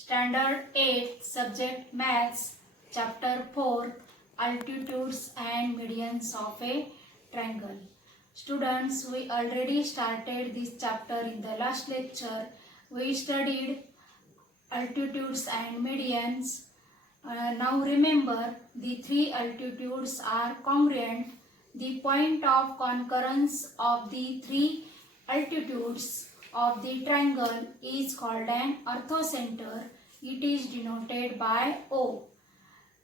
Standard 8, Subject Maths, Chapter 4, Altitudes and Medians of a Triangle. Students, we already started this chapter in the last lecture. We studied altitudes and medians. Now remember, the three altitudes are congruent. The point of concurrence of the three altitudes of the triangle is called an orthocenter. It is denoted by O.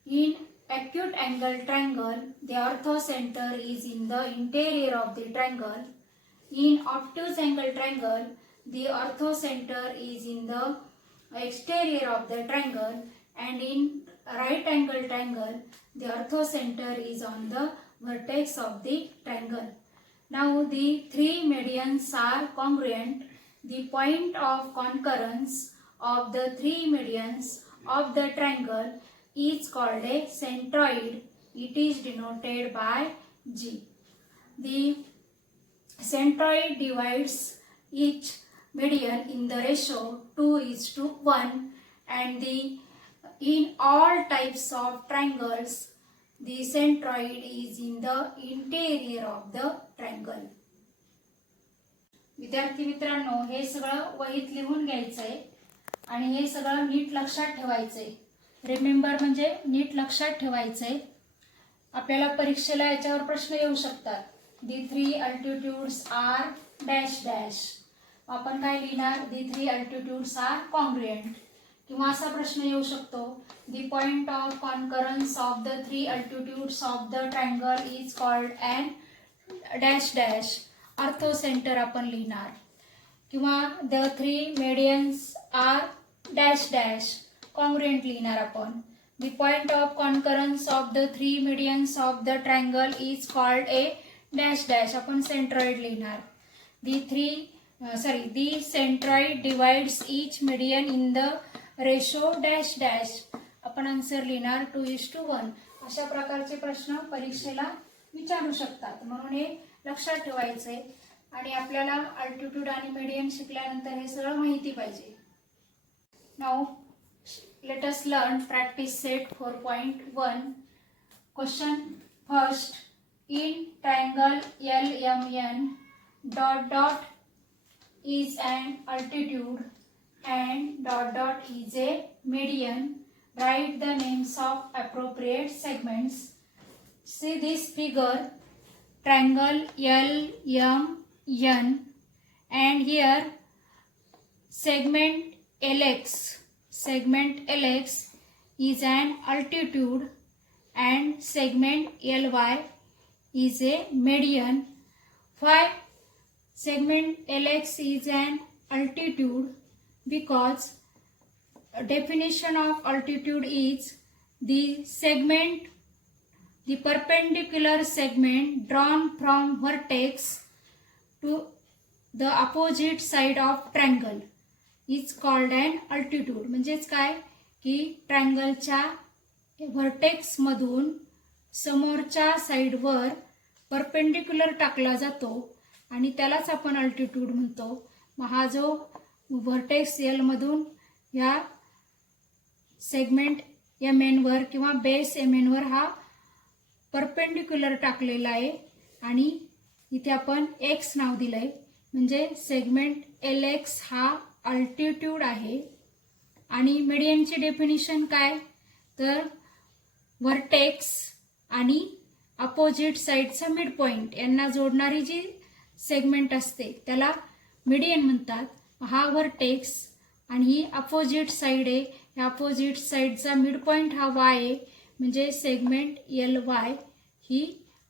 In acute angle triangle, the orthocenter is in the interior of the triangle. In obtuse angle triangle, the orthocenter is in the exterior of the triangle, and in right angle triangle, the orthocenter is on the vertex of the triangle. Now the three medians are congruent. The point of concurrence of the three medians of the triangle is called a centroid. It is denoted by G. The centroid divides each median in the ratio 2:1, and in all types of triangles the centroid is in the interior of the triangle. विद्यार्थी मित्रांनो, हे सगळं वहीत लिहून घ्यायचंय आणि हे सगळं नीट लक्षात ठेवायचंय. रिमेंबर म्हणजे नीट लक्षात ठेवायचंय. आपल्याला परीक्षेला याच्यावर प्रश्न येऊ शकतात. The three altitudes are dash dash. आपण काय लिहिणार? The three altitudes are congruent. किंवा असा प्रश्न येऊ शकतो, the point of concurrence of the three altitudes of the triangle is called and dash dash. Orthocentre आपण लिहिणार. किंवा the three medians are dash dash. Congruent लिहिणार आपण. The point of concurrence of the three medians of the triangle is called a dash dash. आपण centroid लिहिणार. The centroid divides each median in the ratio dash dash. आपण answer लिहिणार 2:1. अशा प्रकारचे प्रश्न परीक्षेला विचारू शकतात, म्हणून हे लक्षात ठेवायचंय. आणि आपल्याला अल्टिट्यूड आणि मेडियन शिकल्यानंतर हे सगळं माहिती पाहिजे. Now let us learn practice set 4.1. Question first. In triangle LMN dot dot is an altitude and dot dot is a median. Write the names of appropriate segments. See this figure, triangle LMN, and here segment LX is an altitude and segment LY is a median. Why segment LX is an altitude? Because definition of altitude is the perpendicular segment drawn from vertex to the opposite side of triangle is called an altitude. म्हणजेच काय की ट्रायंगलच्या vertex मधून समोरच्या साइडवर perpendicular टाकला जातो आणि त्यालाच आपण अल्टिट्यूड म्हणतो. मग हा जो व्हर्टेक्स एल मधून या सेगमेंट MN वर किंवा बेस MN वर हा परपेंडिक्युलर टाकलेला आहे आणि इथे आपण X नाव दिलंय. म्हणजे सेगमेंट LX हा अल्टिट्यूड आहे. आणि मेडियनची डेफिनिशन काय? तर व्हर्टेक्स आणि अपोजिट साइडचा मिड पॉइंट यांना जोडणारी जी सेगमेंट असते त्याला मेडियन म्हणतात. हा व्हर्टेक्स आणि ही अपोजिट साइड आहे. या अपोजिट साइडचा मिड पॉइंट हा Y आहे. म्हणजे सेगमेंट LY ही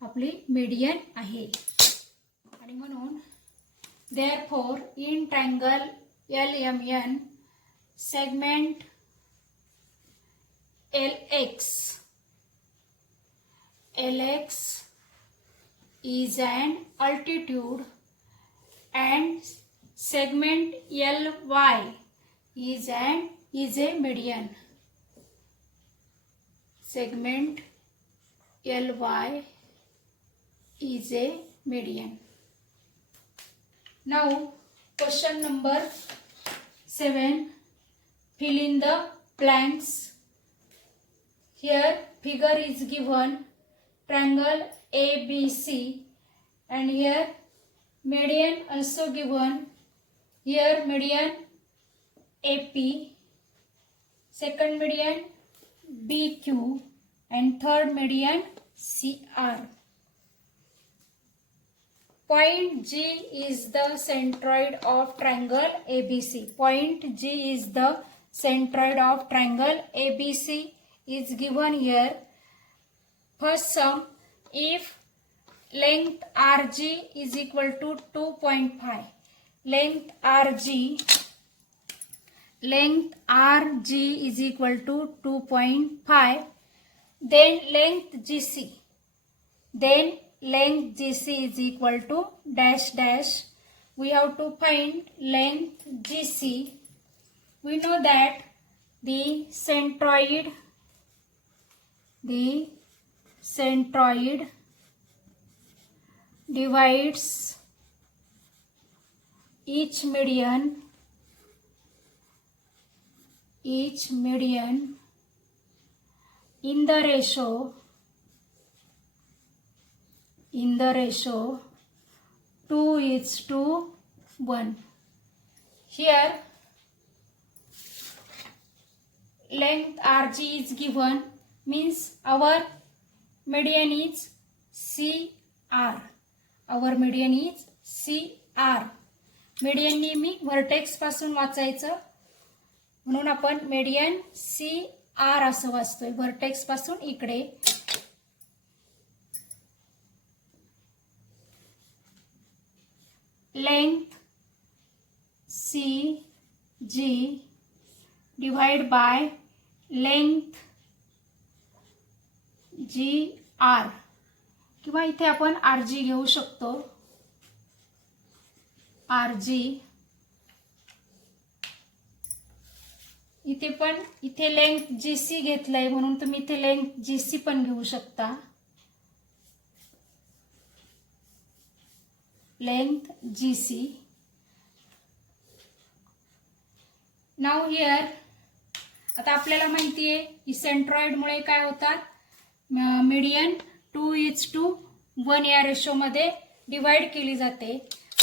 आपली मेडियन आहे. आणि म्हणून therefore in triangle LMN segment LX is an altitude and segment LY is a median. Segment LY is a median. Now question number 7. fill in the blanks. Here figure is given, triangle ABC, and here median also given. Here median AP, second median BQ, and third median CR. Point G is the centroid of triangle ABC. Point G is the centroid of triangle ABC is given here. First sum, if length RG is equal to 2.5, length RG is equal to 2.5, then length GC is equal to dash dash. We have to find length GC. We know that the centroid divides each median in the ratio 2:1. Here length RG is given, means our median is CR. median नेहमी vertex पासून वाचायचं, म्हणून आपण median CR असं वाचतोय, vertex पासून इकडे. length CG divide by length GR, किंवा इथे आपण RG घेऊ शकतो. RG इथे लेंथ GC घेतलंय, म्हणून तुम्ही इथे लेंथ GC पण घेऊ शकता. Length GC. नाउ हियर आता आपल्याला माहिती आहे की सेंट्रॉइड मुळे काय होतात, मीडियन 2:1 या रेशो मध्ये डिवाइड केली जाते.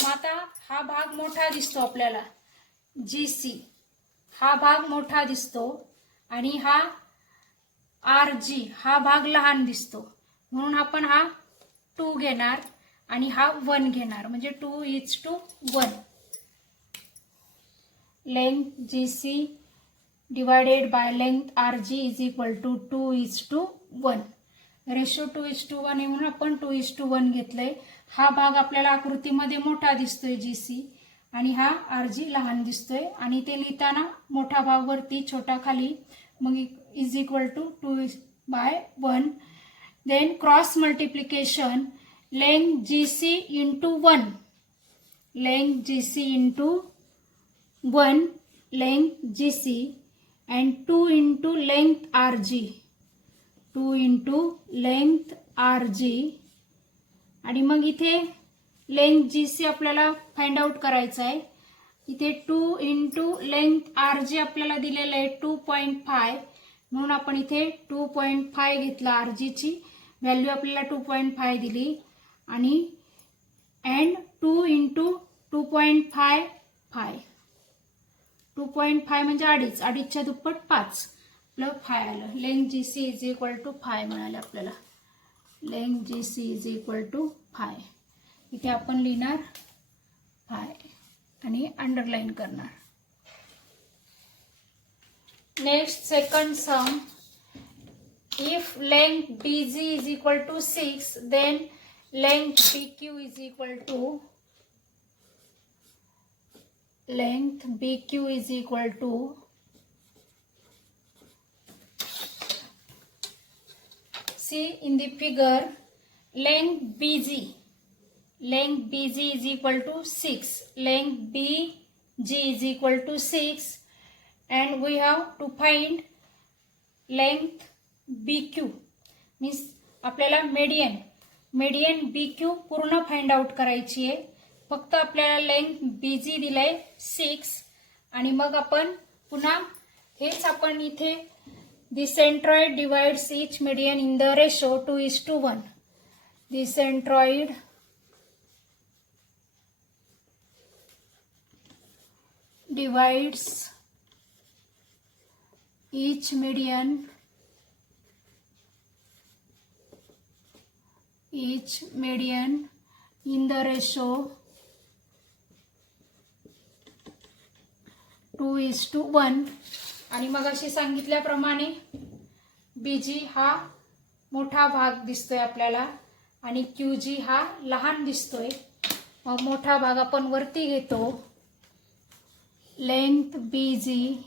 मग आता हा भाग मोठा दिसतो आपल्याला, GC हा भाग मोठा दिसतो आणि हा RG हा भाग लहान दिसतो, म्हणून आपण हा 2 घेणार आणि हा 1 घेणार, म्हणजे 2:1. Length GC divided by length RG is equal to 2:1. Ratio 2:1 आहे म्हणून आपण 2:1 घेतलंय. हा भाग आपल्याला आकृतीमध्ये मोठा दिसतोय GC आणि हा RG लहान दिसतोय, आणि ते लिहिताना मोठा भाग वरती छोटा खाली, मग is equal to 2/1. Then cross multiplication, length GC into 1, length GC into 1, length GC, and 2 into length RG, 2 into length RG. आणि मग इथे लेंथ GC आपल्याला फाइंड आउट करायचा आहे. इथे 2 into length RG आपल्याला दिलेलं आहे 2.5, म्हणून आपण इथे 2.5 घेतला. RG ची व्हॅल्यू आपल्याला 2.5 दिली, आणि and 2 into 2.5 म्हणजे अडीचच्या दुप्पट 5 प्लस 5 आलं. Length GC is equal to 5 मिळाले आपल्याला. Length GC is equal to 5. इथे आपण लिहिणार 5 आणि अंडरलाइन करणार. Next second sum, if length BG is equal to 6, then length BQ is equal to see in the figure, length BG is equal to 6, length BG is equal to 6, and we have to find length BQ, means आपल्याला median BQ पूर्ण find out करायची आहे. फक्त आपल्याला length BG दिलाय 6, आणि मग आपण पुन्हा आपण इथे the centroid divides each median in the ratio 2:1. The centroid divides each median in the ratio 2:1. आणि मग अशी सांगितल्याप्रमाणे बीजी हा मोठा भाग दिसतोय आपल्याला आणि क्यूजी हा लहान दिसतोय. मग मोठा भाग आपण वरती घेतो. Length BG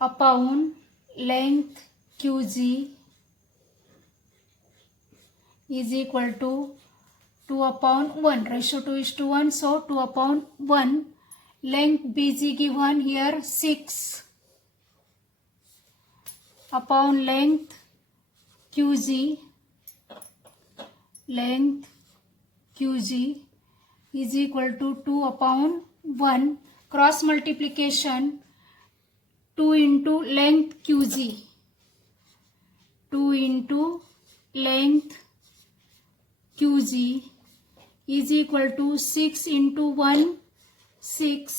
upon length QG is equal to 2/1. Ratio 2:1, so 2/1. Length BG given here 6 upon length QG. Length QG is equal to 2/1. Cross multiplication 2 into length QG. 2 into length QG is equal to 6 into 1, 6.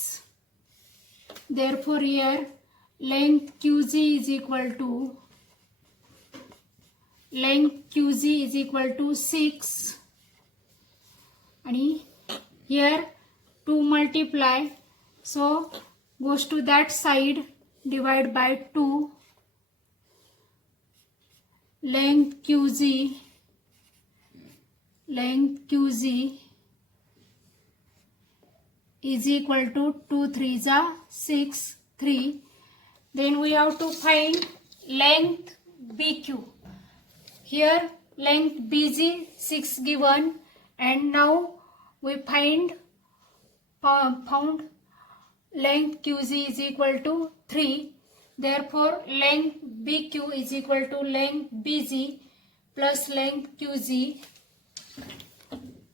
Therefore here length QG is equal to 6. And here 2 multiply, so goes to that side, divide by 2. Length QG is equal to 2 3s are 6, 3. Then we have to find length BQ. Here length BG 6 given, and now we found length QG is equal to 3. Therefore length BQ is equal to length BG plus length QG.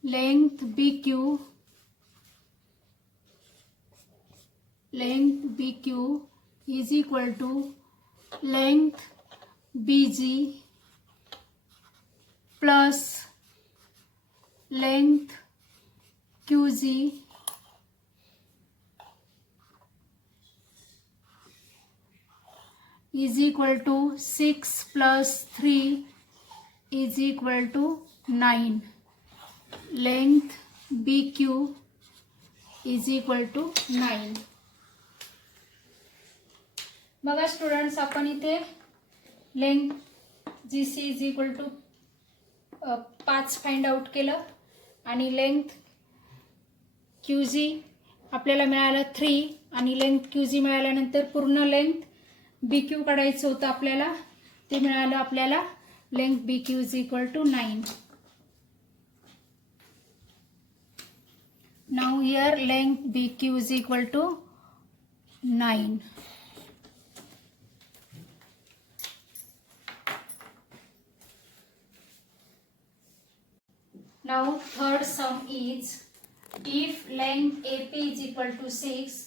Length BQ is equal to length BG plus length QG is equal to 6 plus 3 is equal to 9. Length BQ is equal to 9. बघा students, आपण इथे length GC is equal to 5 find out केलं आणि length QG आपल्याला मिळालं 3 आणि length QG मिळाल्यानंतर पूर्ण लेंथ BQ काढायचं होतं आपल्याला, ते मिळालं आपल्याला length BQ is equal to 9. Now here length BQ is equal to 9. Now third sum is, if length AP is equal to 6,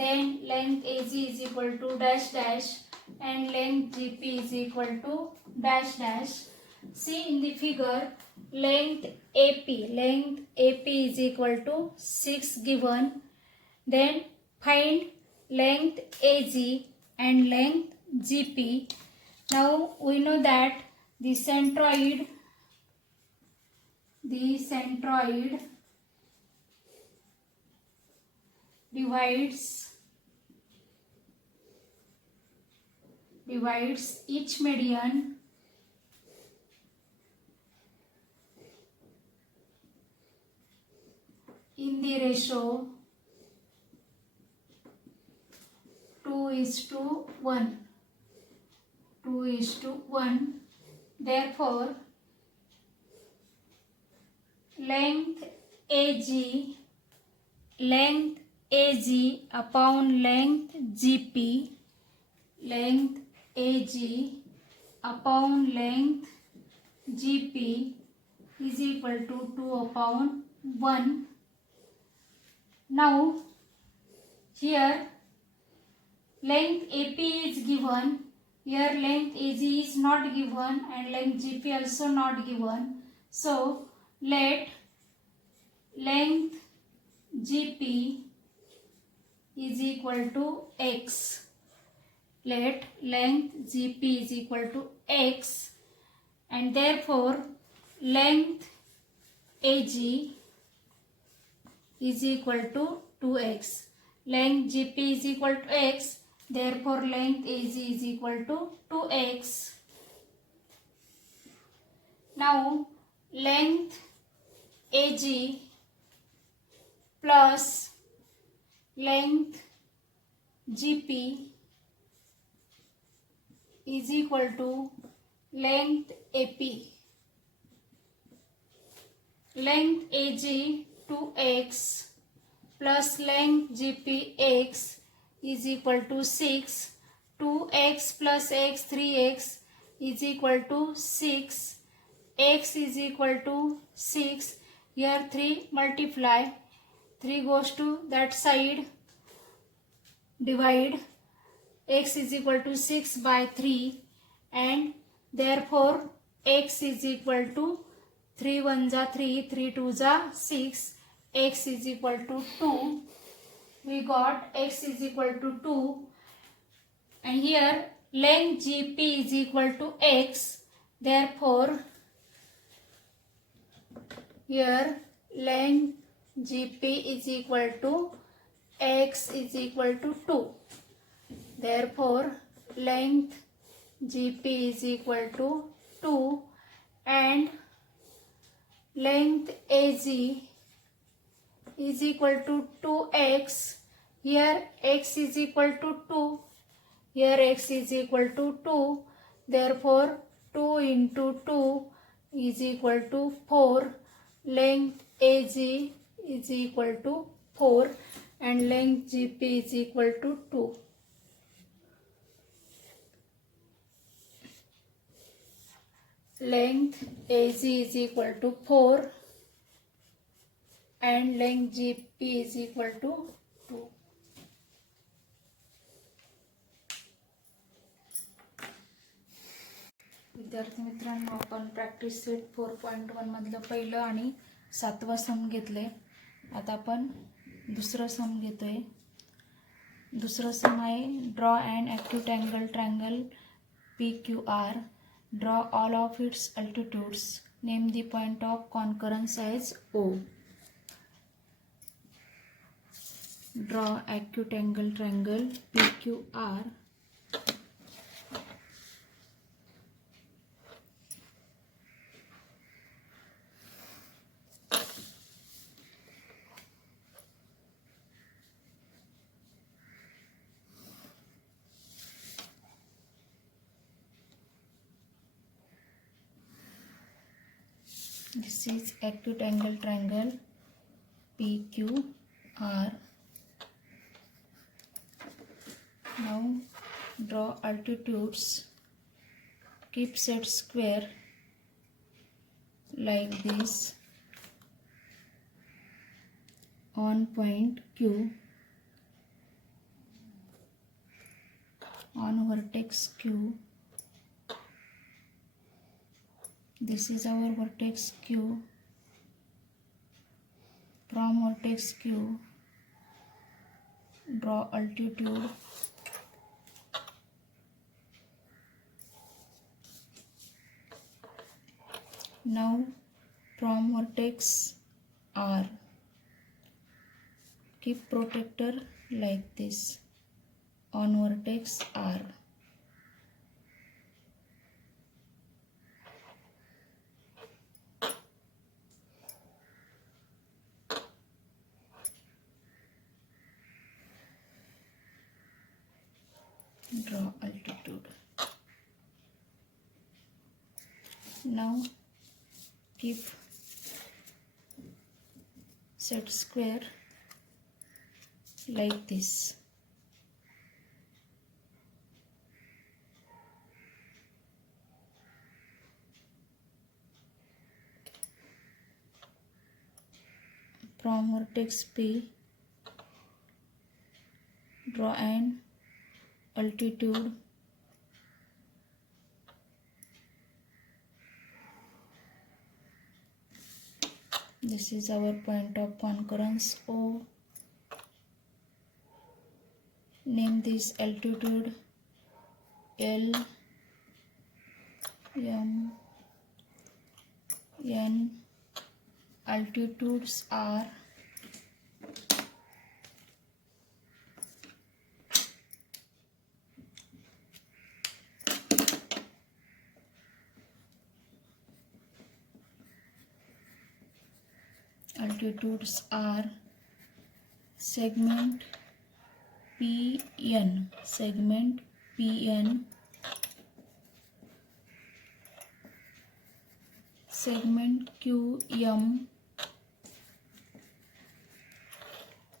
then length AG is equal to dash dash and length GP is equal to dash dash. See in the figure, length AP is equal to 6 given. Then find length AG and length GP. Now we know that the centroid divides each median in the ratio 2:1. Therefore length AG upon length GP, length AG upon length GP is equal to 2/1. Now here length AP is given. Here length AG is not given and length GP also not given. So let length GP is equal to x. Let length GP is equal to x, and therefore length AG is equal to 2x. Length GP is equal to x, therefore length AG is equal to 2x. Now length AG plus length GP is equal to length AP. Length AG 2x plus length GP x is equal to 6. 2x plus x 3x is equal to 6. X is equal to 6. Here 3 multiply. 3 goes to that side. Divide. X is equal to 6 by 3, and therefore x is equal to 3 1 ja 3, 3 2 ja 6. X is equal to 2. We got x is equal to 2, and here length GP is equal to x. Therefore here length GP is equal to x is equal to 2. Therefore length GP is equal to 2, and length AG is equal to 2x. Here x is equal to 2. Here x is equal to 2. Therefore 2 into 2 is equal to 4. Length AG is equal to 4, and length GP is equal to 2. Length AG is equal to 4 and length GP is equal to 2. विद्यार्थी मित्रांनो, आपण practice set 4.1 मधलं पहिलं आणि 7वा सम घेतले. आता आपण दुसरं सम घेतोय. दुसरं सम आहे draw and acute angle triangle PQR. Draw all of its altitudes. Name the point of concurrence as O. Draw acute angle triangle PQR. This is acute angle triangle PQR. Now draw altitudes. Keep set square like this on point Q, on vertex Q. This is our vertex Q. From vertex Q, draw altitude. Now from vertex R, keep protractor like this on vertex R. Draw altitude. Now keep set square like this. From vertex P, draw an altitude This is our point of concurrence O. Name this altitude L, M, N. Altitudes are segment PN, segment QM,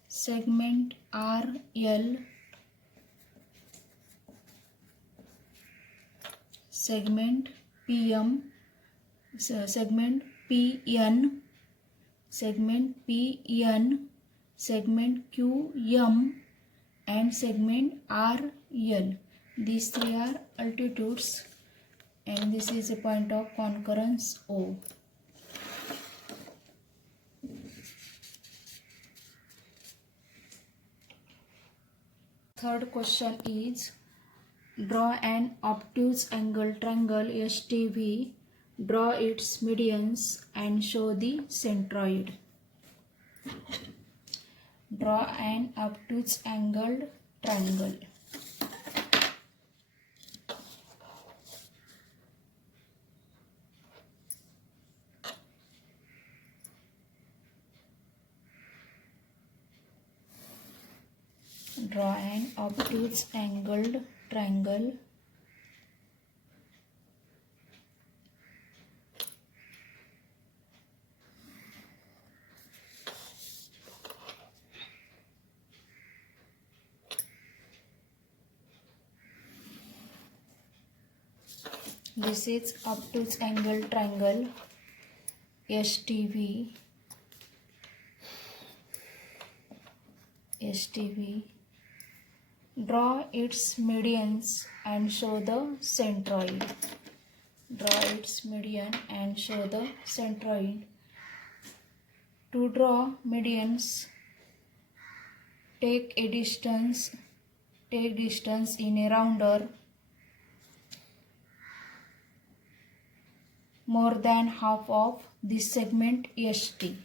segment RL, segment PM, segment PN, segment QM, and segment RL. These three are altitudes, and this is a point of concurrence O. Third question is, draw an obtuse angle triangle STV, draw its medians and show the centroid. Draw an obtuse angled triangle. Draw an obtuse angled triangle. This is obtuse angle triangle STV. Draw its medians and show the centroid. Draw its median and show the centroid. To draw medians, take distance in a rounder more than half of this segment ST.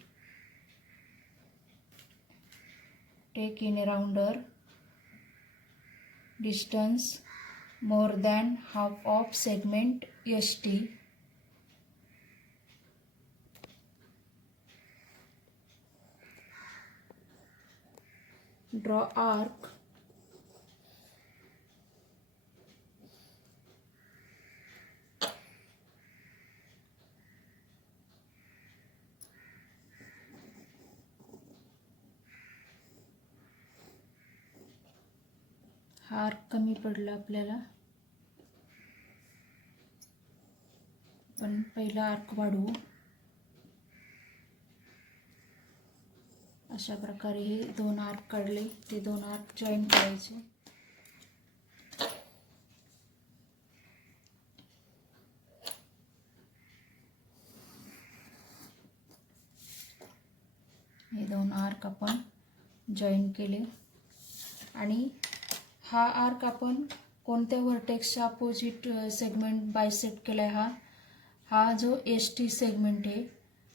Take in a rounder distance more than half of segment ST. Draw arc. हा arc कमी पडला आपल्याला, पण पहिला arc वाढवू. अशा प्रकारे हे दोन आर्क काढले, ते दोन आर्क जॉईन करायचे. हे दोन आर्क आपण जॉईन केले आणि हा आर्क आपण कोणत्या व्हर्टेक्सच्या अपोजिट सेगमेंट बायसेक्ट केलाय. हा जो ST सेगमेंट आहे,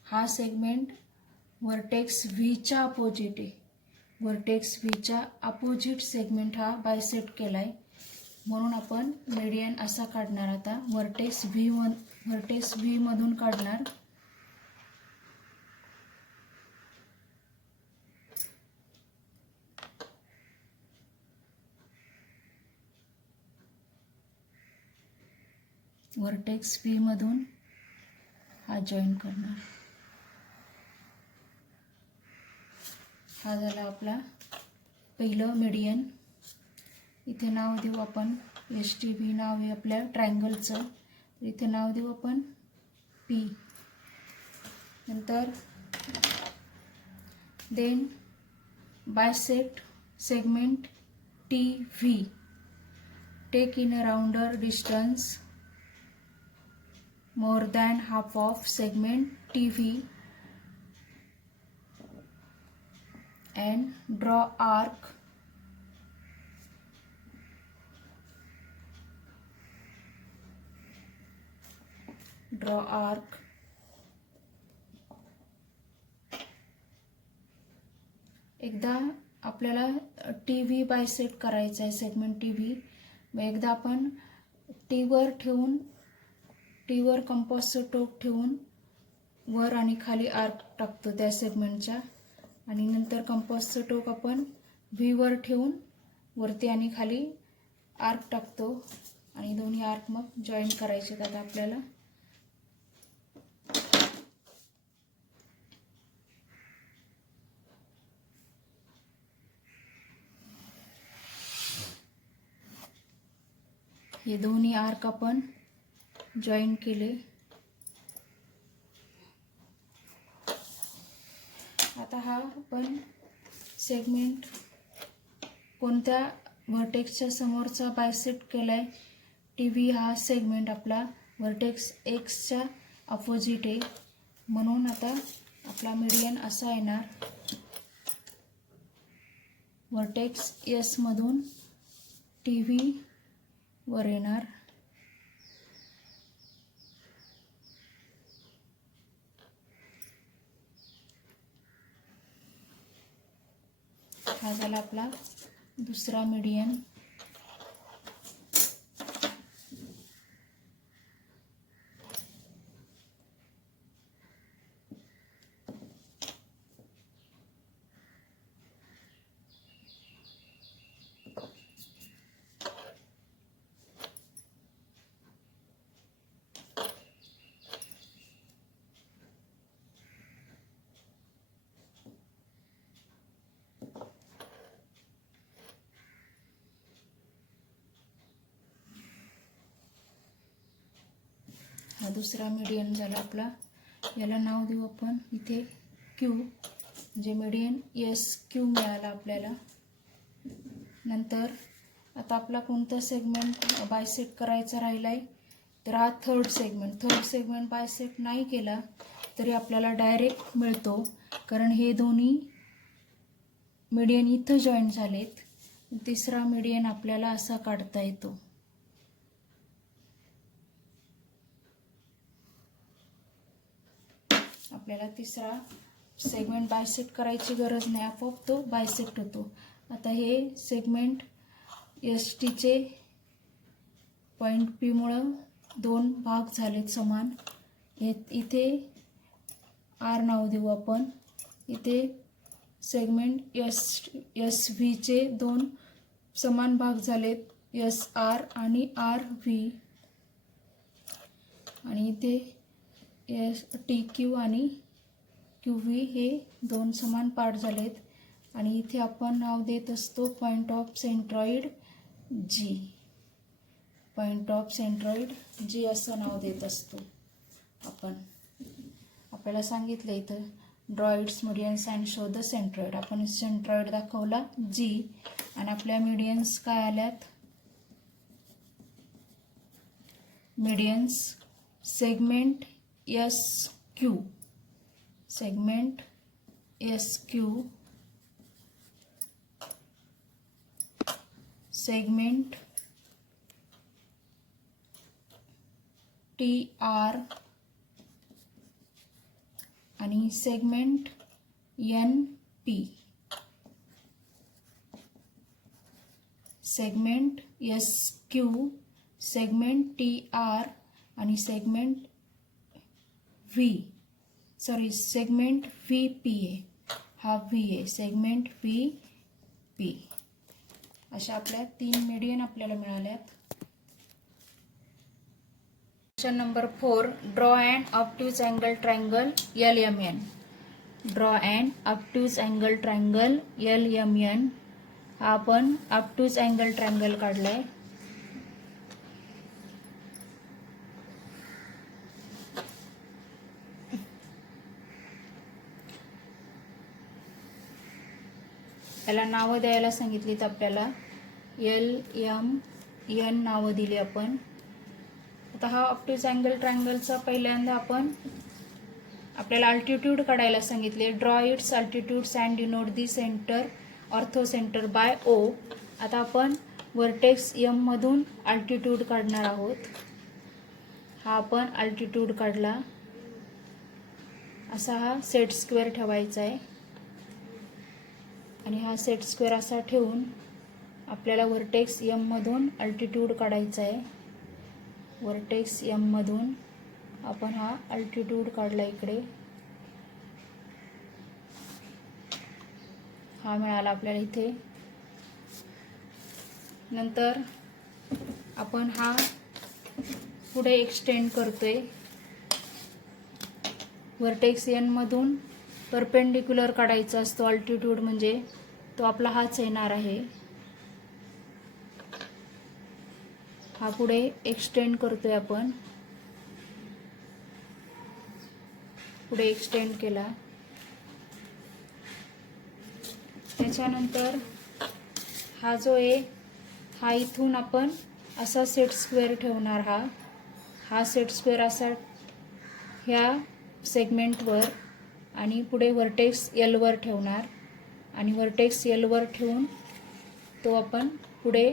हा सेगमेंट व्हर्टेक्स व्हीच्या अपोजिट आहे. व्हर्टेक्स व्हीच्या अपोजिट सेगमेंट हा बायसेक्ट केलाय, म्हणून आपण मीडियन असा काढणार. आता व्हर्टेक्स व्ही मधून काढणार. व्हर्टेक्स व्ही मधून हा जॉईन करणार. हा झाला आपला पहिलं मीडियन. इथे नाव देऊ आपण STV, नाव आहे आपल्या ट्रायंगलचं. इथे नाव देऊ आपण P. नंतर then bisect segment TV. Take in a rounder distance more than half of segment TV and draw arc. Draw arc. एकदा आपल्याला टी बायसेक्ट करायचा आहे, सेगमेंट टी. मग एकदा आपण टीवर कंपासचं टोक ठेवून वर आणि खाली आर्क टाकतो त्या सेगमेंटच्या, आणि नंतर कंपासचं टोक आपण व्हीवर ठेवून वरती आणि खाली आर्क टाकतो, आणि दोन्ही आर्क मग जॉईन करायचे आता आपल्याला. हे दोन्ही आर्क आपण जॉईन केले. आता हा आपण सेगमेंट कोणत्या व्हर्टेक्सच्या समोरचा बायसेक्ट केलाय, टी हा सेगमेंट आपला व्हर्टेक्स एक्सच्या अपोजिट आहे, म्हणून आता आपला मीडियन असा येणार. व्हर्टेक्स एस मधून टी वर येणार. हा झाला आपला दुसरा मीडियन. हा दुसरा मीडियन झाला आपला. याला नाव देऊ आपण इथे क्यू, म्हणजे मीडियन एस क्यू मिळाला आपल्याला. नंतर आता आपला कोणता सेगमेंट बायसेक्ट करायचा राहिला आहे, तर हा थर्ड सेगमेंट बायसेक्ट नाही केला तरी आपल्याला डायरेक्ट मिळतो, कारण हे दोन्ही मीडियन इथं जॉईन झालेत. तिसरा मीडियन आपल्याला असा काढता येतो. आपल्याला तिसरा सेगमेंट बायसेक्ट करायची गरज नाही, आपोआप तो बायसेक्ट होतो. आता हे सेगमेंट एस टीचे पॉईंट पी मुळे दोन भाग झालेत समान. इथे आर नाव देऊ आपण. इथे सेगमेंट एस व्हीचे दोन समान भाग झालेत, एस आर आणि आर व्ही. आणि इथे एस टी क्यू आणि क्यू व्ही हे दोन समान पार्ट झालेत. आणि इथे आपण नाव देत असतो point of centroid G. Point of centroid G असं नाव देत असतो आपण. आपल्याला सांगितलं इथं draw its medians and show the centroid. आपण सेंट्रॉइड दाखवला जी, आणि आपल्या मीडियन्स काय आल्यात, medians segment S Q, segment S Q, segment T R आणि segment N P. Segment S Q, segment T R आणि सेगमेंट सेगमेंट व्ही पी आहे. हा व्ही आहे, सेगमेंट व्ही पी. अशा आपल्या 3 मीडियन आपल्याला मिळाल्यात. Question number 4, draw and obtuse angle triangle LMN. Draw and obtuse angle triangle LMN. हा आपण ऑब्ट्यूज अँगल ट्रायंगल काढलाय. याला नावं द्यायला सांगितलीत आपल्याला. LMN नावं दिली आपण. आता हा ऑब्ट्यूज अँगल ट्रायंगलचा पहिल्यांदा आपण आपल्याला अल्टिट्यूड काढायला सांगितले. Draw its altitudes and denote the centre orthocentre by O. आता आपण वर्टेक्स एम मधून अल्टिट्यूड काढणार आहोत. हा आपण अल्टिट्यूड काढला. असा हा सेट स्क्वेअर ठेवायचा आहे आणि हा सेट स्क्वेअर असा ठेवून आपल्याला वर्टेक्स एम मधून अल्टिट्यूड काढायचा आहे. वर्टेक्स एम मधून आपण हा अल्टिट्यूड काढला. इकडे हा मिळाला आपल्याला इथे. नंतर आपण हा पुढे एक्सटेंड करतोय. वर्टेक्स एन मधून परपेंडिक्युलर काढायचा असतो अल्टिट्यूड, म्हणजे तो आपला हाच येणार आहे. हा पुढे एक्सटेंड करतोय आपण. पुढे एक्सटेंड केला. त्याच्यानंतर हा जो आहे हा इथून आपण असा सेट स्क्वेअर ठेवणार. हा सेट स्क्वेअर असा ह्या सेगमेंटवर आणि पुढे वर्टेक्स एल वर ठेवणार आणि वर्टेक्स एल वर ठेवून तो आपण पुढे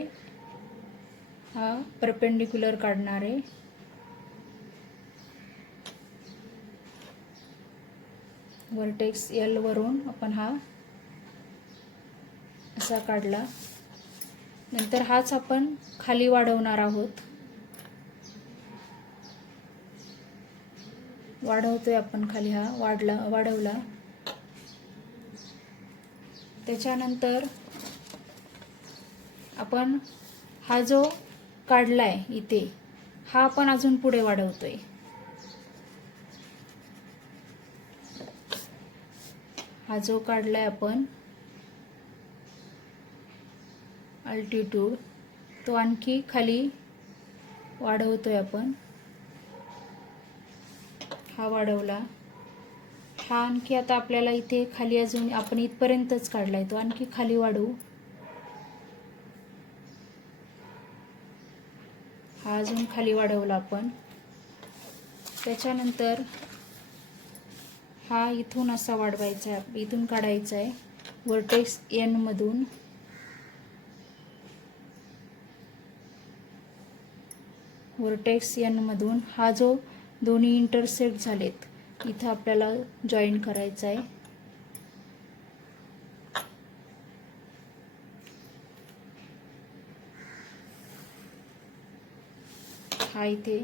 हा परपेंडिक्युलर काढणार आहे. वर्टेक्स एल वरून आपण हा असा काढला. नंतर हाच आपण खाली वाढवणार आहोत. वाढवतोय आपण खाली. हा वाढवला. त्याच्यानंतर आपण हा जो काढलाय इथे हा आपण अजून पुढे वाढवतोय. हा जो काढलाय आपण अल्टिट्यूड तो आणखी खाली वाढवतोय आपण. हा वाढवला. हा आणखी आता आपल्याला इथे खाली अजून आपण इथपर्यंतच काढलाय, तो आणखी खाली वाढवू. हा अजून खाली वाढवला आपण. त्याच्यानंतर हा इथून असा वाढवायचा आहे, इथून काढायचा आहे वर्टेक्स एन मधून. वर्टेक्स एन मधून हा जो दोन्ही इंटरसेक्ट झालेत इथं आपल्याला जॉईन करायचा आहे. हा इथे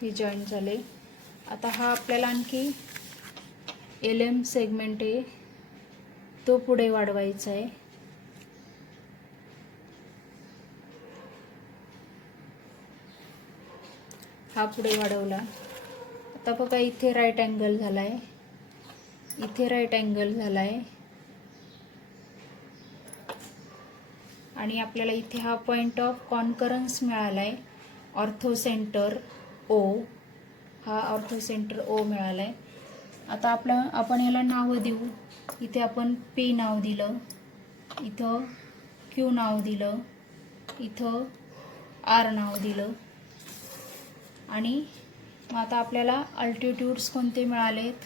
हे जॉईन झाले. आता हा आपल्याला आणखी एल सेगमेंट आहे तो पुढे वाढवायचा आहे. हा पुढे वाढवला. आता बघा इथे राईट अँगल झालाय, इथे राईट अँगल झालाय आणि आपल्याला इथे हा पॉइंट ऑफ कॉन्करन्स मिळालाय. ऑर्थो सेंटर ओ, हा ऑर्थो सेंटर ओ मिळालाय. आता आपण याला नाव देऊ. इथे आपण पी नाव दिलं, इथं क्यू नाव दिलं, इथं आर नाव दिलं आणि मग आता आपल्याला अल्टिट्यूड्स कोणते मिळालेत.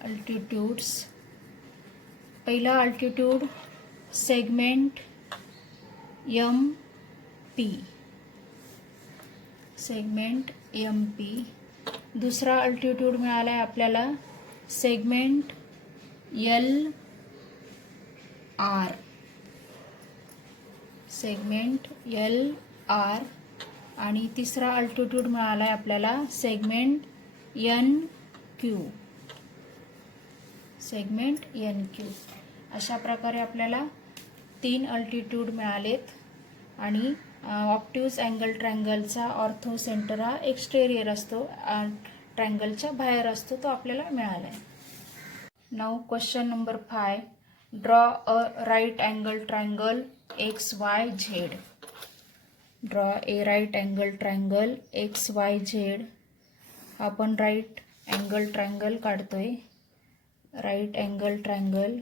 अल्टिट्यूड्स पहिला altitude segment M P, segment M P. दुसरा अल्टिट्यूड मिळाला आहे आपल्याला segment L R, segment L R. आणि तिसरा अल्टिट्यूड मिळाला आहे आपल्याला segment N Q, segment N Q. अशा प्रकारे आपल्याला 3 अल्टिट्यूड मिळालेत आणि ऑप्ट्यूज अँगल ट्रायंगलचा ऑर्थो सेंटर हा एक्सटेरियर असतो, ट्रायंगलच्या बाहेर असतो, तो आपल्याला मिळाला आहे. Now question number 5. Draw a right angle triangle X Y Z. Draw a right angle triangle X Y Z. आपण राईट अँगल ट्रायंगल काढतोय. Right angle triangle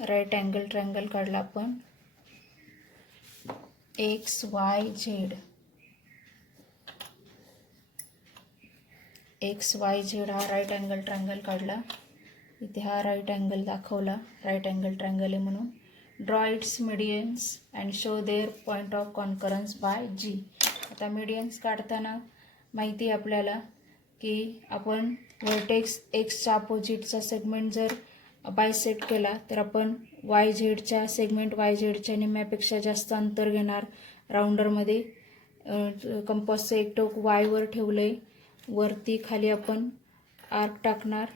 right angle triangle काढला आपण. X Y Z, X Y Z हा right angle triangle काढला. इथे हा right angle दाखवला, right angle triangle आहे म्हणून. Draw its medians and show their point of concurrence by G. आता मिडियन्स काढताना माहिती आहे आपल्याला की आपण व्हर्टेक्स एक्सच्या अपोजिटचा सेगमेंट जर बायसेक्ट केला तर आपण वाय झेडच्या सेगमेंट वाय झेडच्या निम्म्यापेक्षा जास्त अंतर घेणार राऊंडरमध्ये. कंपासचं एक टोक वायवर ठेवलं आहे, वरती खाली आपण आर्क टाकणार.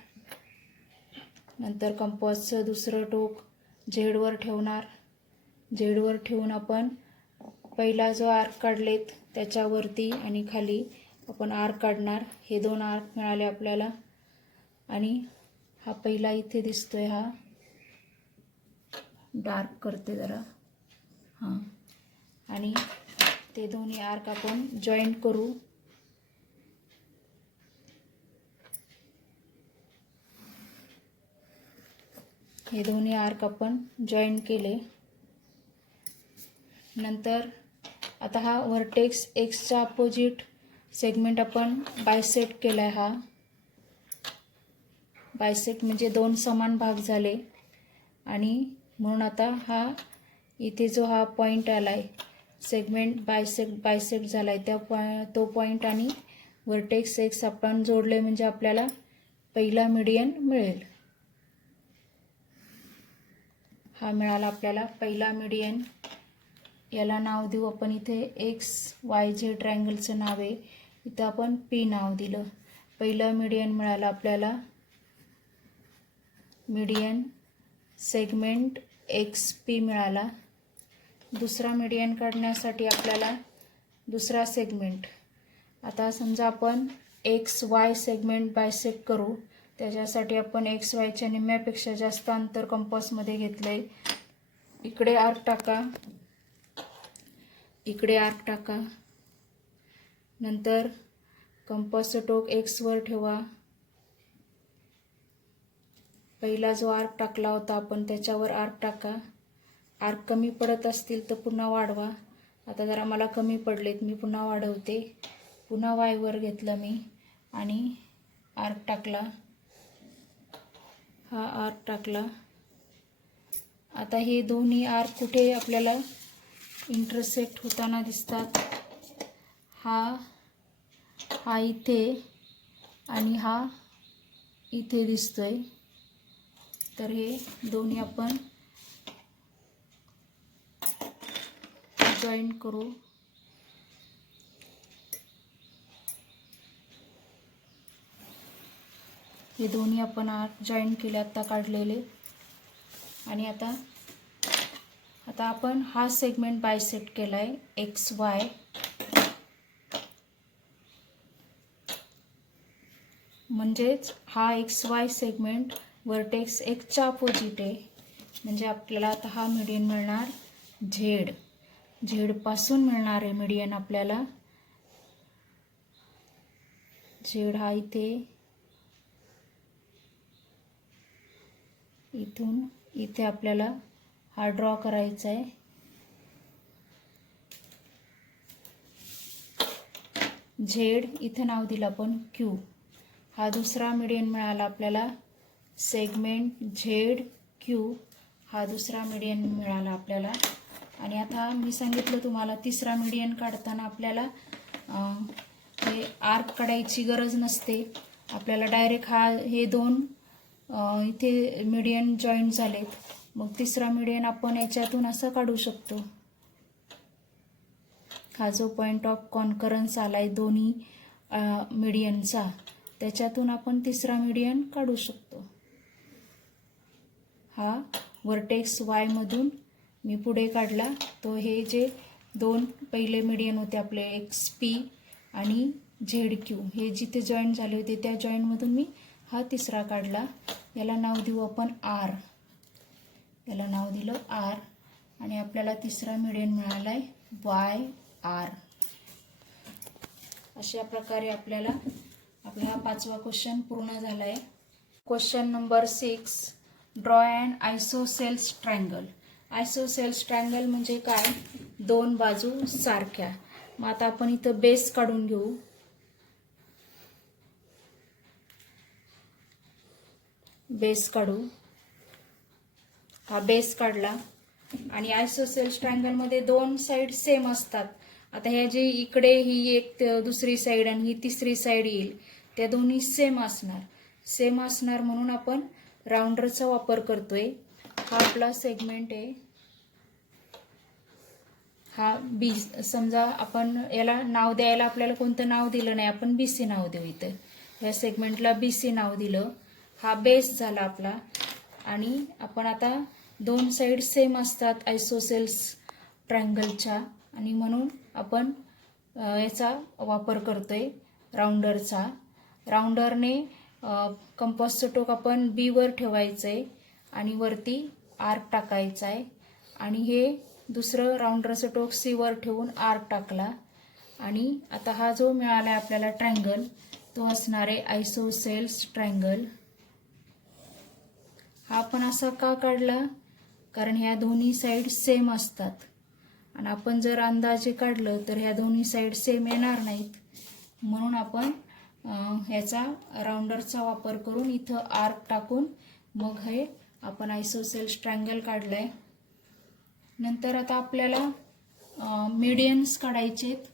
नंतर कंपासचं दुसरं टोक झेडवर ठेवणार. झेडवर ठेवून आपण पहिला जो आर्क काढलेत त्याच्यावरती आणि खाली आपण आर्क काढणार. हे 2 आर्क मिळाले आपल्याला. आणि हा पहिला इथे दिसतोय, हा डार्क करते जरा, हां. आणि ते दोन्ही आर्क आपण जॉईंट करू. हे दोन्ही आर्क आपण जॉईन केले. नंतर आता हा व्हर्टेक्स एक्सचा अपोजिट सेगमेंट आपण बायसेक्ट केला आहे. हा बायसेक्ट म्हणजे 2 समान भाग झाले. आणि म्हणून आता हा इथे जो हा पॉईंट आला आहे, सेगमेंट बायसेक्ट झाला आहे, तो पॉईंट आणि व्हर्टेक्स एक्स आपण जोडले म्हणजे आपल्याला पहिला मीडियन मिळेल. हा मिळाला आपल्याला पहिला मीडियन. याला नाव देऊ आपण, इथे एक्स वाय झेड ट्रायंगलचं नाव आहे, इथं आपण पी नाव दिलं. पहिलं मीडियन मिळालं आपल्याला, मीडियन सेगमेंट एक्स पी मिळाला. दुसरा मीडियन काढण्यासाठी आपल्याला दुसरा सेगमेंट, आता समजा आपण एक्स वाय सेगमेंट बायसेक्ट करू, त्याच्यासाठी आपण एक्स वायच्या निम्म्यापेक्षा जास्त अंतर कंपासमध्ये घेतलं आहे. इकडे आर्क टाका, इकडे आर्क टाका. नंतर कंपासचं टोक एक्सवर ठेवा. पहिला जो आर्क टाकला होता आपण त्याच्यावर आर्क टाका. आर्क कमी पडत असतील तर पुन्हा वाढवा. आता जरा मला कमी पडलेत, मी पुन्हा वाढवते. पुन्हा वायवर घेतलं मी आणि आर्क टाकला, हा आर्क टाकला. आता हे दोन्ही आर्क कुठे आपल्याला इंटरसेक्ट होताना दिसतात. हा इथे आणि हा इथे दिसतोय. तर हे दोन्ही आपण जॉईंट करू. हे दोन्ही आपण आर्क जॉईंट केले आता काढलेले. आणि आता आपण हा सेगमेंट बायसेक्ट केला आहे एक्स वाय. म्हणजेच हा एक्स वाय सेगमेंट व्हर्टेक्स एक्सच्या अपोजिट आहे. म्हणजे आपल्याला आता हा मीडियन मिळणार झेड. झेडपासून मिळणार आहे मीडियन आपल्याला. झेड हा इथे, इथून इथे आपल्याला हा ड्रॉ करायचा आहे. झेड इथं नाव दिलं आपण क्यू. हा दुसरा मीडियन मिळाला आपल्याला, सेगमेंट झेड क्यू हा दुसरा मीडियन मिळाला आपल्याला. आणि आता मी सांगितलं तुम्हाला तिसरा मीडियन काढताना आपल्याला हे आर्क काढायची गरज नसते. आपल्याला डायरेक्ट हे 2 इथे मीडियन जॉईंट झालेत, मग तिसरा मीडियन आपण याच्यातून असं काढू शकतो. हा जो पॉईंट ऑफ कॉन्करन्स आलाय दोन्ही मीडियनचा, त्याच्यातून आपण तिसरा मीडियन काढू शकतो. हा व्हर्टेक्स वाय मधून मी पुढे काढला, तो हे जे 2 पहिले मीडियन होते आपले एक्स पी आणि झेड क्यू, हे जिथे जॉईंट झाले होते त्या जॉईंटमधून मी हा तिसरा काढला. याला नाव देऊ आपण आर. याला नाव दिलं आर. आणि आपल्याला तिसरा मीडियन मिळाला आहे वाय आर. अशा प्रकारे आपला हा 5वा क्वेश्चन पूर्ण झाला आहे. Question number 6. Draw and isosceles triangle. Isosceles triangle म्हणजे काय? दोन बाजू सारख्या. मग आता आपण इथं बेस काढून घेऊ. बेस काढू. हा बेस काढला आणि आयसोसेल्स ट्रायंगल मध्ये दोन साइड सेम असतात. आता ह्या जी इकडे ही एक दुसरी साइड आणि ही तिसरी साइड येईल, त्या दोन्ही सेम असणार म्हणून आपण राऊंडरचा वापर करतोय. हा आपला सेगमेंट आहे. हा बी. समजा आपण याला नाव द्यायला आपल्याला कोणतं नाव दिलं नाही, आपण BC नाव देऊ. इथं या सेगमेंटला BC नाव दिलं. हा बेस झाला आपला. आणि आपण आता दोन साइड सेम असतात आयसोसेल्स ट्रायंगलच्या आणि म्हणून आपण याचा वापर करतोय राऊंडरचा. राऊंडरने कंपासचं टोक आपण B वर ठेवायचंय आणि वरती आर्क टाकायचा आहे. आणि हे दुसरं राऊंडरचं टोक C वर ठेवून आर्क टाकला. आणि आता हा जो मिळाला आपल्याला ट्रायंगल तो असणार आहे आयसोसेल्स ट्रायंगल. हा आपण असा का काढला? कारण ह्या दोन्ही साइड सेम असतात आणि आपण जर अंदाजे काढलं तर ह्या दोन्ही साइड सेम येणार नाहीत, म्हणून आपण ह्याचा राऊंडरचा वापर करून इथं आर्क टाकून मग हे आपण आयसोसेल्स ट्रायंगल काढलंय. नंतर आता आपल्याला मीडियन्स काढायचेत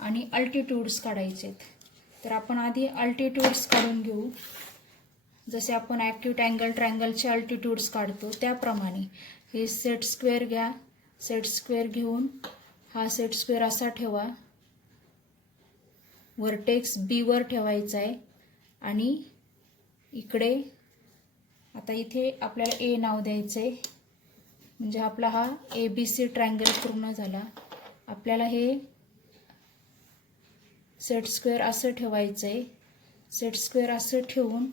आणि अल्टिट्यूड्स काढायचेत. तर आपण आधी अल्टिट्यूड्स काढून घेऊ. जसे आपण ॲक्टिव्ह अँगल ट्रायंगलचे अल्टिट्यूड्स काढतो त्याप्रमाणे हे सेट स्क्वेअर घ्या. सेट स्क्वेअर घेऊन हा सेट स्क्वेअर असा ठेवा. व्हर्टेक्स B वर ठेवायचा आहे आणि इकडे आता इथे आपल्याला A नाव द्यायचं आहे. म्हणजे आपला हा ABC ट्रायंगल पूर्ण झाला. आपल्याला हे सेट स्क्वेअर असं ठेवायचं आहे. सेट स्क्वेअर असं ठेवून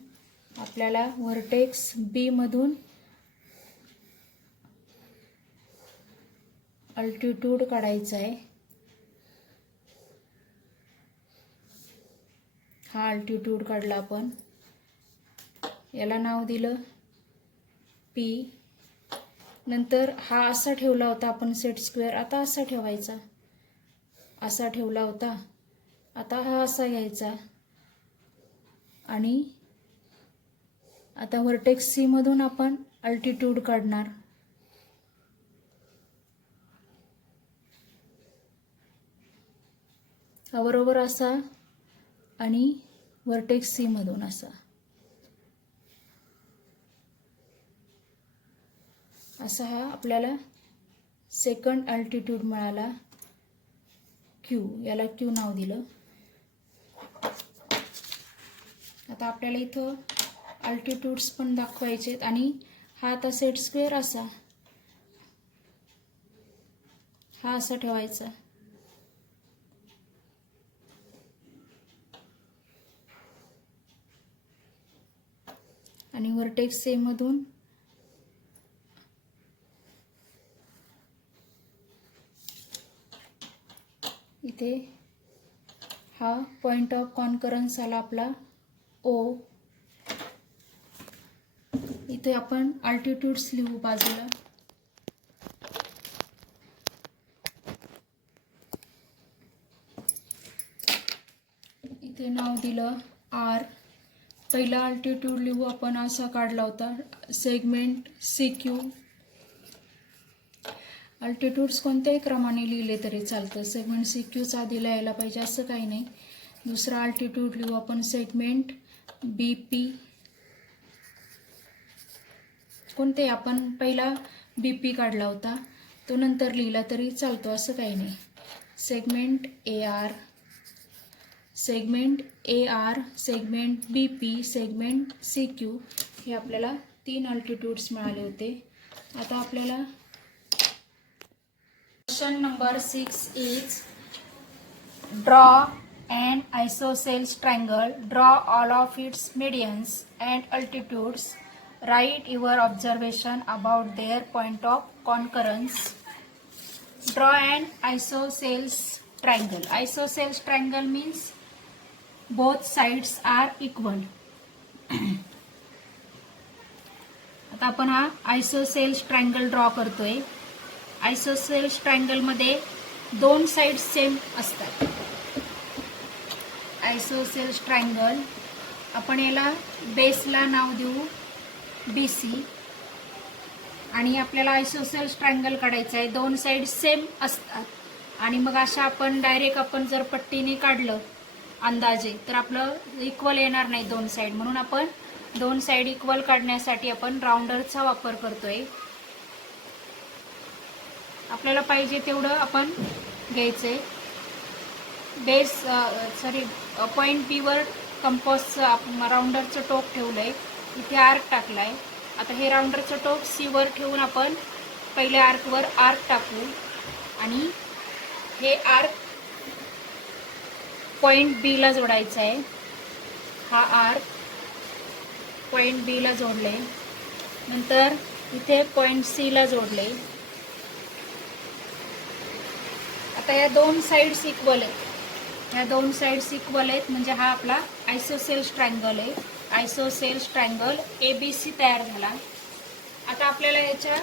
आपल्याला व्हर्टेक्स B मधून अल्टिट्यूड काढायचा आहे. हा अल्टिट्यूड काढला आपण. याला नाव दिलं P. नंतर हा असा ठेवला होता आपण सेट स्क्वेअर, आता असा ठेवायचा. असा ठेवला होता, आता हा असा घ्यायचा आणि आता व्हर्टेक्स C मधून आपण अल्टिट्यूड काढणार. हा बरोबर असा आणि व्हर्टेक्स C मधून असा. असा हा आपल्याला सेकंड अल्टिट्यूड मिळाला Q. याला Q नाव दिलं. आता आपल्याला इथं अल्टिट्यूड्स पण दाखवायचे आणि हा आता सेट स्क्वेअर असा हा असा ठेवायचा. आणि व्हर्टेक्स A मधून इथे हा पॉइंट ऑफ कॉन्करन्स आला आपला O. इथे आपण अल्टिट्यूड्स लिहू बाजूला. इथे नाव दिलं R. पहिला अल्टिट्यूड लिहू आपण असा काढला होता सेगमेंट CQ. अल्टिट्यूड्स कोणत्याही क्रमाने लिहिले तरी चालतं. सेगमेंट CQचा आधी लिहायला पाहिजे असं काही नाही. दुसरा अल्टिट्यूड लिहू आपण सेगमेंट BP. कोणते? आपण पहिला BP काढला होता तो नंतर लिहिला तरी चालतो असं काही नाही. Segment AR, segment AR, segment BP, segment CQ. हे आपल्याला 3 अल्टिट्यूड्स मिळाले होते. आता आपल्याला question number 6 is draw an isosceles triangle. Draw all of its medians and altitudes. Write your observation about their point of concurrence. Draw an isosceles triangle. Isosceles triangle means both sides are equal. आता आपण हा आयसोसेल्स triangle draw करतोय. आयसोसेल्स triangle मध्ये दोन side same असतात. आयसोसेल्स triangle आपण याला बेसला नाव देऊ BC आणि आपल्याला आयसोसेल्स ट्रायंगल काढायचं आहे. दोन साइड सेम असतात आणि मग अशा आपण डायरेक्ट आपण जर पट्टीने काढलं अंदाजे तर आपलं इक्वल येणार नाही दोन साइड. म्हणून आपण दोन साइड इक्वल काढण्यासाठी आपण राउंडरचा वापर करतोय. आपल्याला पाहिजे तेवढं आपण घ्यायचंय. पॉइंट बी वर कंपासचं राउंडरचं टोक ठेवलंय. इथे आर्क टाकलाय. आता हे राउंडरचं टोक सी वर ठेवून आपण पहिल्या आर्कवर आर्क टाकू आणि हे आर्क पॉइंट बी ला जोडायचा आहे. हा आर्क पॉइंट बी ला जोडले. नंतर इथे पॉइंट सी ला जोडले. आता या दोन साइड्स इक्वल आहेत. या दोन साइड्स इक्वल आहेत म्हणजे हा आपला आयसोसेल्स ट्रायंगल आहे. आयसोसेल्स ट्रायंगल ABC तयार झाला. आता आपल्याला याच्या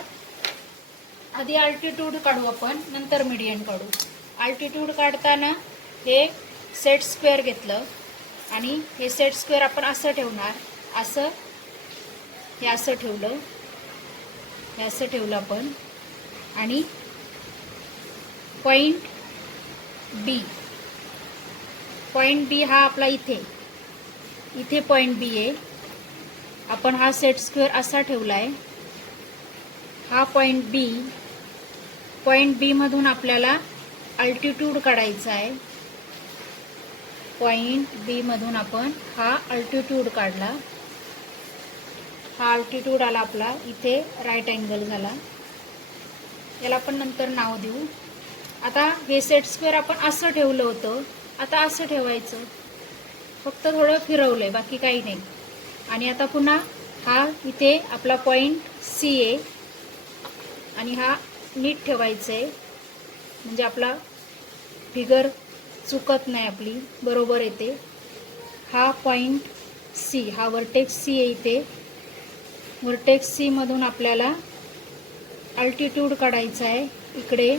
आधी अल्टिट्यूड काढू आपण, नंतर मीडियन काढू. अल्टिट्यूड काढताना हे सेट स्क्वेअर घेतलं आणि हे सेट स्क्वेअर आपण असं ठेवणार. असं हे असं ठेवलं. हे असं ठेवलं आपण आणि पॉइंट बी हा आपला इथे पॉइंट बी आहे. आपण हा सेट स्क्वेअर असा ठेवलाय. हा पॉइंट बी मधून आपल्याला अल्टिट्यूड काढायचा आहे. पॉइंट बी मधून आपण हा अल्टिट्यूड काढला. हा अल्टिट्यूड आला आपला. इथे राईट अँगल झाला. याला आपण नंतर नाव देऊ. आता हे सेट स्क्वेअर आपण असं ठेवलं होतं. आता असं ठेवायचं. फक्त थोडं फिरवलंय, बाकी काही नाही. आणि आता पुन्हा हा इथे आपला पॉइंट C आहे आणि हा नीट ठेवायचा आहे म्हणजे आपला फिगर चुकत नाही, आपली बरोबर येते. हा पॉइंट C, हा वर्टेक्स C आहे. इथे वर्टेक्स C मधून आपल्याला अल्टिट्यूड काढायचा आहे. इकडे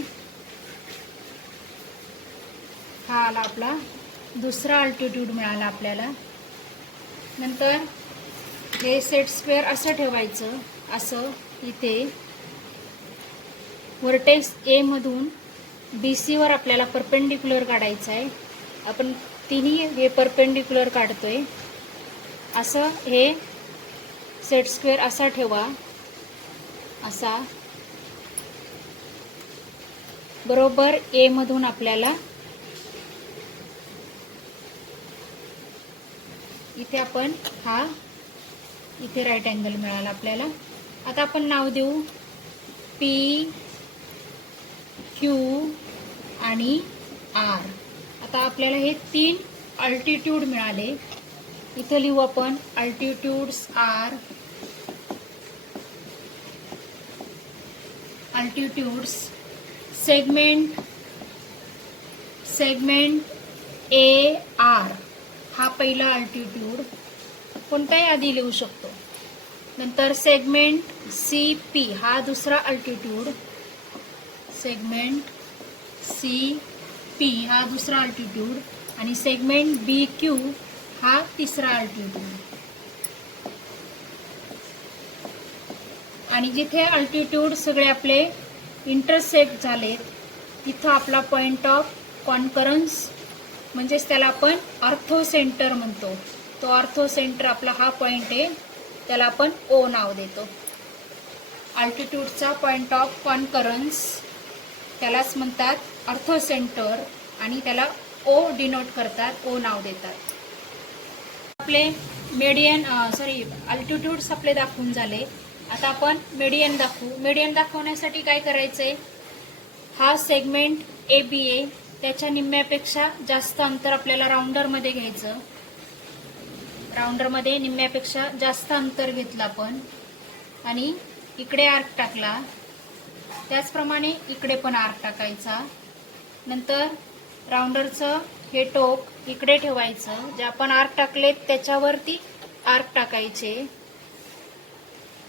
हा आला आपला दुसरा अल्टिट्यूड मिळाला आपल्याला. नंतर हे सेट स्क्वेअर असं ठेवायचं. असं इथे वर्टेक्स A मधून BC वर आपल्याला परपेंडिक्युलर काढायचं आहे. आपण तिन्ही हे परपेंडिक्युलर काढतोय. असं हे सेट स्क्वेअर असा ठेवा. असा बरोबर A मधून आपल्याला इथे आपण हा इथे राईट अँगल मिळाला आपल्याला. आता आपण नाव देऊ P, Q आणि R. आता आपल्याला हे तीन अल्टिट्यूड मिळाले. इथं लिहू आपण altitudes R, altitudes segment AR हा पहिला अल्टिट्यूड, कोणताही आधी लिहू शकतो. नंतर सेगमेंट CP हा दुसरा अल्टिट्यूड. सेगमेंट CP हा दुसरा अल्टिट्यूड आणि सेगमेंट BQ हा तिसरा अल्टिट्यूड. आणि जिथे अल्टिट्यूड सगळे आपले इंटरसेक्ट झालेत तिथं आपला पॉइंट ऑफ कॉन्करन्स म्हणजेच त्याला आपण ऑर्थो सेंटर म्हणतो. तो ऑर्थो सेंटर आपला हा पॉइंट आहे, त्याला आपण O नाव देतो. अल्टिट्यूडचा पॉइंट ऑफ कॉन्करन्स त्यालाच म्हणतात ऑर्थो सेंटर आणि त्याला O डिनोट करतात, O नाव देतात. आपले अल्टिट्यूड्स आपले दाखवून झाले. आता आपण मीडियन दाखवू. मीडियन दाखवण्यासाठी काय करायचंय, हा सेगमेंट AB आहे, त्याच्या निम्म्यापेक्षा जास्त अंतर आपल्याला राउंडरमध्ये घ्यायचं. राउंडरमध्ये निम्म्यापेक्षा जास्त अंतर घेतलं आपण आणि इकडे आर्क टाकला. त्याचप्रमाणे इकडे पण आर्क टाकायचा. नंतर राउंडरचं हे टोक इकडे ठेवायचं. जे आपण आर्क टाकले त्याच्यावरती आर्क टाकायचे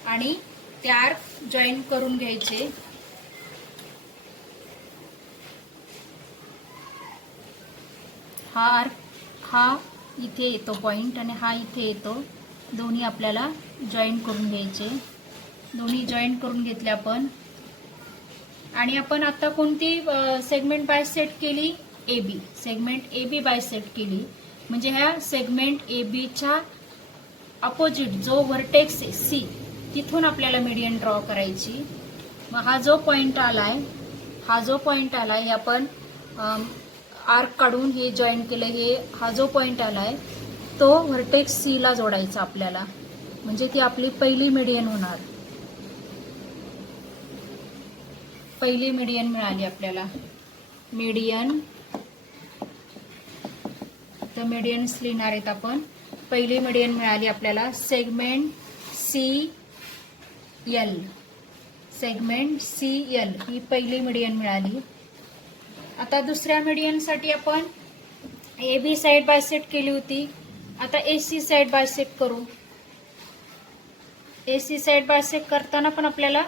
आणि ते आर्क जॉईन करून घ्यायचे. हा आर्क हा इथे येतो पॉइंट आणि हा इथे येतो. दोन्ही आपल्याला जॉईन करून घ्यायचे. दोन्ही जॉईन करून घेतले आपण. आणि आपण आता कोणती सेगमेंट बायसेट केली? A B. Segment A B बायसेट केली. म्हणजे ह्या सेगमेंट ए बीच्या अपोजिट जो व्हर्टेक्स आहे सी, तिथून आपल्याला मीडियन ड्रॉ करायची. मग हा जो पॉइंट आलाय, हे आपण आर्क काढून हे जॉईन केलं. हा जो पॉइंट आलाय तो व्हर्टेक्स सी ला जोडायचा आपल्याला. म्हणजे ती आपली पहिली मीडियन होणार. पहिली मीडियन मिळाली आपल्याला. मीडियन, तर मीडियन्स लिहिणार आहेत आपण. पहिली मीडियन मिळाली आपल्याला segment C L. Segment C L ही पहिली मीडियन मिळाली. आता दुसऱ्या मीडियनसाठी आपण ए बी साइड बायसेट केली होती. आता ए सी साइड बायसेट करू. ए सी साइड बायसेट करताना पण आपल्याला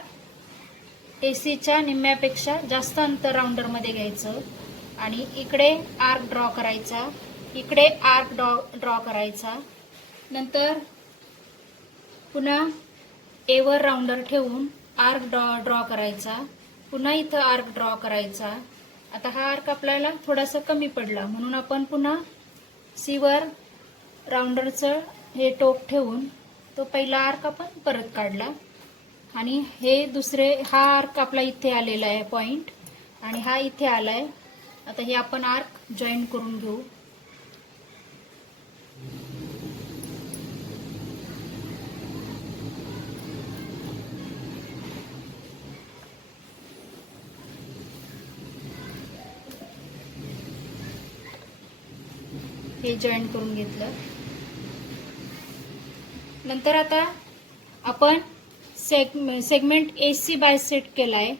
ए सीच्या निम्म्यापेक्षा जास्त अंतर राऊंडरमध्ये घ्यायचं आणि इकडे आर्क ड्रॉ करायचा, इकडे आर्क ड्रॉ करायचा. नंतर पुन्हा ए वर राऊंडर ठेवून आर्क ड्रॉ करायचा. पुन्हा इथं आर्क ड्रॉ करायचा. आता हा आर्क आपल्याला थोडासा कमी पडला म्हणून आपण पुन्हा सी वर राऊंडरचं हे टोक ठेवून तो पहिला आर्क आपण परत काढला. आणि हे दुसरे, हा आर्क आपला इथे आलेला आहे पॉइंट आणि हा इथे आलाय. आता हे आपण आर्क जॉईन करून घेऊ. हे जॉईन करून घेतलं. नंतर आता आपण सेगमेंट ए सी बायसेट केलाय.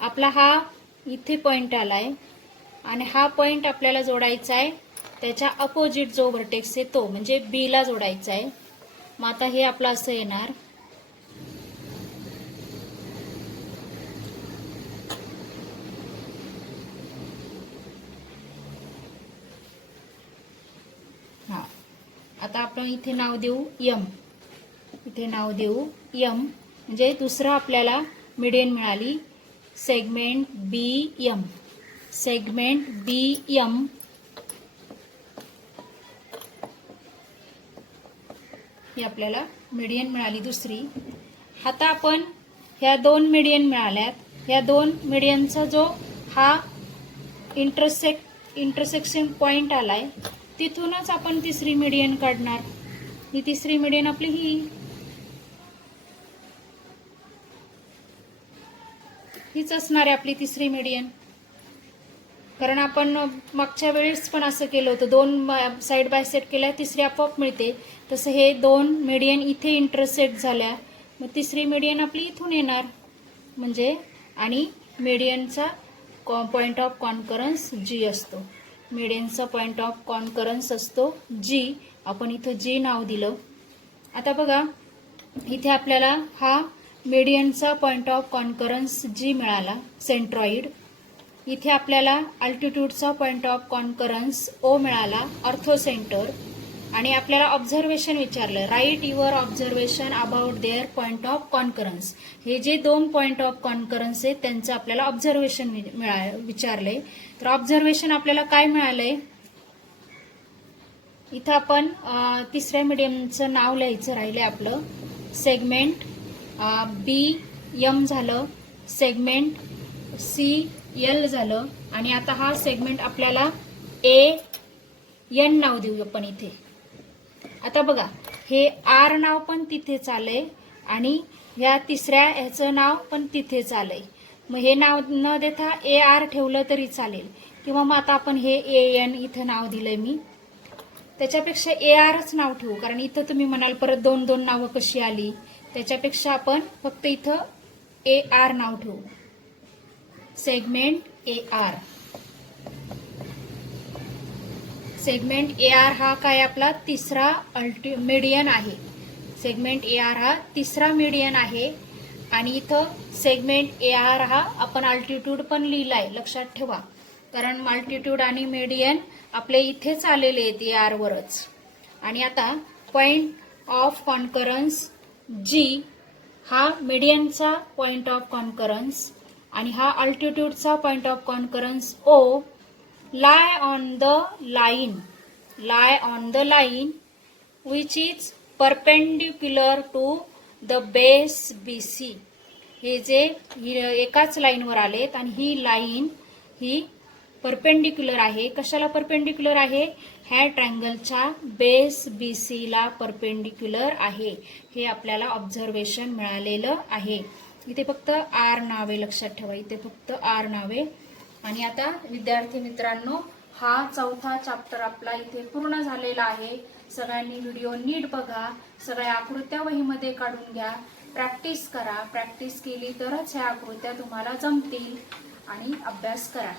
आपला हा इथे पॉइंट आलाय आणि हा पॉइंट आपल्याला जोडायचा आहे त्याच्या अपोजिट जो व्हर्टेक्स आहे तो, म्हणजे बी ला जोडायचा आहे. मग आता हे आपलं असं येणार. हा, आता आपण इथे नाव देऊ एम. इथे नाव देऊ एम. म्हणजे दुसरं आपल्याला मीडियन मिळाली सेगमेंट बी एम. सेगमेंट बी एम ही आपल्याला मीडियन मिळाली दुसरी. आता आपण ह्या दोन मीडियन मिळाल्यात. ह्या दोन मीडियनचा जो हा इंटरसेक्शन पॉइंट आलाय तिथूनच आपण तिसरी मीडियन काढणार. ही तिसरी मीडियन आपली हीच असणार आहे आपली तिसरी मीडियन. कारण आपण मागच्या वेळेस पण असं केलं होतं, दोन साइड बाय सेट केल्या तिसरी आपोआप मिळते. तसं हे दोन मीडियन इथे इंटरसेक्ट झाल्या, मग तिसरी मीडियन आपली इथून येणार. म्हणजे आणि मीडियनचा पॉइंट ऑफ कॉन्करन्स जी असतो. मीडियनचा पॉइंट ऑफ कॉन्करन्स असतो जी. आपण इथं जी नाव दिलं. आता बघा इथे आपल्याला हा मीडियनचा पॉइंट ऑफ कॉन्करन्स जी मिळाला, सेंट्रॉइड. इथे आपल्याला अल्टिट्यूडचा पॉइंट ऑफ कॉन्करन्स ओ मिळाला, अर्थोसेंटर. आणि आपल्याला ऑब्झर्वेशन विचारलं, write your observation about their point of concurrence. हे जे दोन पॉइंट ऑफ कॉन्करन्स आहेत त्यांचं आपल्याला ऑब्झर्वेशन विचारलंय. तर ऑब्झर्वेशन आपल्याला काय मिळालंय, इथं आपण तिसऱ्या मीडियमचं नाव लिहायचं राहिलंय आपलं. सेगमेंट बी एम झालं, सेगमेंट सी एल झालं. आणि आता हा सेगमेंट आपल्याला ए एन नाव देऊ आपण इथे. आता बघा हे आर नाव पण तिथेच आलंय आणि ह्या तिसऱ्या ह्याचं नाव पण तिथेच आलंय. मग हे नाव न देता ए आर ठेवलं तरी चालेल, किंवा मग आता आपण हे ए एन इथं नाव दिलंय मी, त्याच्यापेक्षा ए आरच नाव ठेवू. कारण इथं तुम्ही म्हणाल परत दोन दोन नावं कशी आली, त्याच्यापेक्षा आपण फक्त इथं ए आर नाव ठेवू. Segment A R. Segment A R हा काय आपला तिसरा मीडियन आहे. सेगमेंट ए आर हा तिसरा मीडियन आहे. आणि इथं सेगमेंट ए आर हा आपण अल्टिट्यूड पण लिहिलाय, लक्षात ठेवा, कारण अल्टिट्यूड आणि मीडियन आपले इथेच आलेले आहेत ए आर वरच. आणि आता पॉइंट ऑफ कॉन्करन्स जी हा मीडियनचा पॉइंट ऑफ कॉन्करन्स आणि हा अल्टिट्यूडचा point of concurrence O lie on the line which is perpendicular to the base BC. हे जे एकाच लाईनवर आलेत आणि ही लाईन ही परपेंडिक्युलर आहे. कशाला परपेंडिक्युलर आहे? ह्या ट्रायंगलच्या बेस BC ला परपेंडिक्युलर आहे. हे आपल्याला ऑब्झर्वेशन मिळालेलं आहे. इथे फक्त आर नावे लक्षात ठेवा, इथे फक्त आर नावे. आणि आता विद्यार्थी मित्रांनो, हा चौथा चॅप्टर आपला इथे पूर्ण झालेला आहे. सगळ्यांनी व्हिडिओ नीट बघा, सगळ्या आकृत्या वहीमध्ये काढून घ्या, प्रॅक्टिस करा. प्रॅक्टिस केली तरच ह्या आकृत्या तुम्हाला जमतील आणि अभ्यास करा.